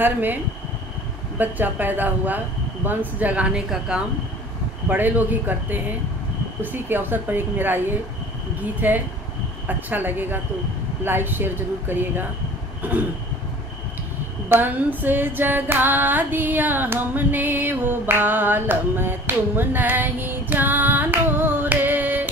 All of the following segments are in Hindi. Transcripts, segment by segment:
घर में बच्चा पैदा हुआ, वंश जगाने का काम बड़े लोग ही करते हैं। उसी के अवसर पर एक मेरा ये गीत है। अच्छा लगेगा तो लाइक शेयर जरूर करिएगा। वंश जगा दिया हमने वो बालम तुम नहीं जानो रे।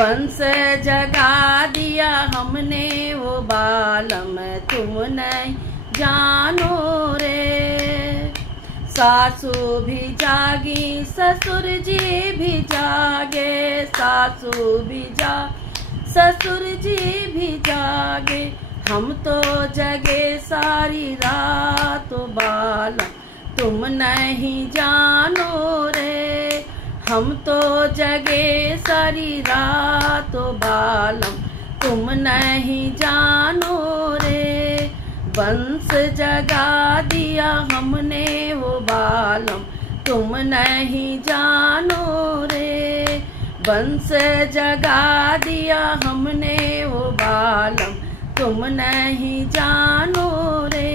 वंश जगा दिया हमने वो बालम तुम नहीं जानो रे। सासू भी जागी ससुर जी भी जागे, सासू भी ससुर जी भी जागे। हम तो जगे सारी रात बालम तुम नहीं जानो रे। हम तो जगे सारी रात बालम तुम नहीं जानो रे। वंश जगा दिया हमने वो बालम तुम नहीं जानो रे। वंश जगा दिया हमने वो बालम तुम नहीं जानो रे।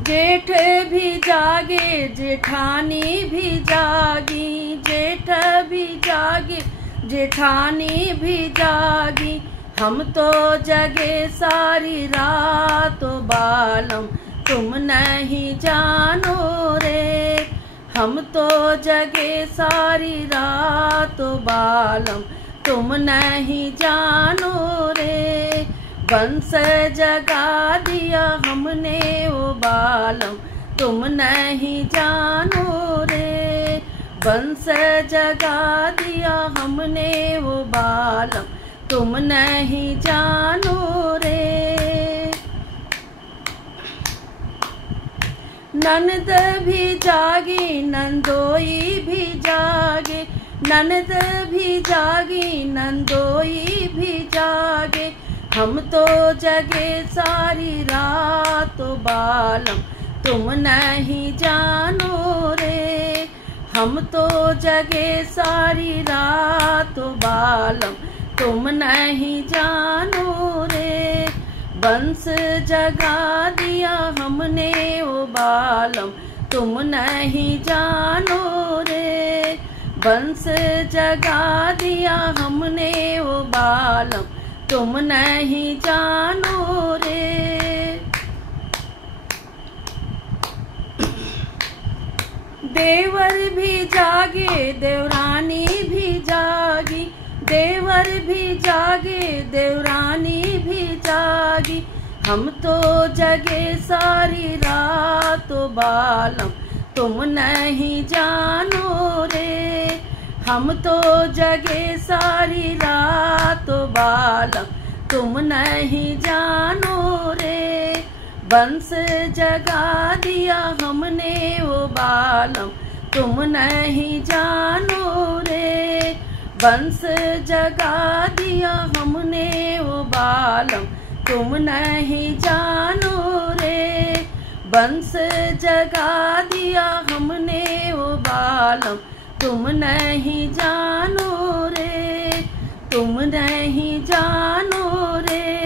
जेठ भी जागे जेठानी भी जागी, जेठ भी जागे जेठानी भी जागी। हम तो जगे सारी रात बालम तुम नहीं जानो रे। हम तो जगे सारी रात बालम तुम नहीं जानो रे। वंश जगा दिया हमने वो बालम तुम नहीं जानो रे। वंश जगा दिया हमने वो बालम तुम नहीं जानो रे। ननद भी जागी नंदोई भी जागे, ननद भी जागी नंदोई भी जागे। हम तो जगे सारी रात बालम तुम नहीं जानो रे। हम तो जगे सारी रात बालम तुम नहीं जानो रे। वंश जगा दिया हमने वो बालम तुम नहीं जानो रे। वंश जगा दिया हमने वो बालम तुम नहीं जानो रे। देवर भी जागे देवरानी भी जागी, देवर भी जागे देवरानी भी जागी। हम तो जगे सारी रात बालम तुम नहीं जानो रे। हम तो जगे सारी रात बालम तुम नहीं जानो रे। वंश जगा दिया हमने वो बालम तुम नहीं जानो रे। वंश जगा दिया हमने वो बालम तुम नहीं जानो रे। वंश जगा दिया हमने वो बालम तुम नहीं जानो रे। तुम नहीं जानो रे।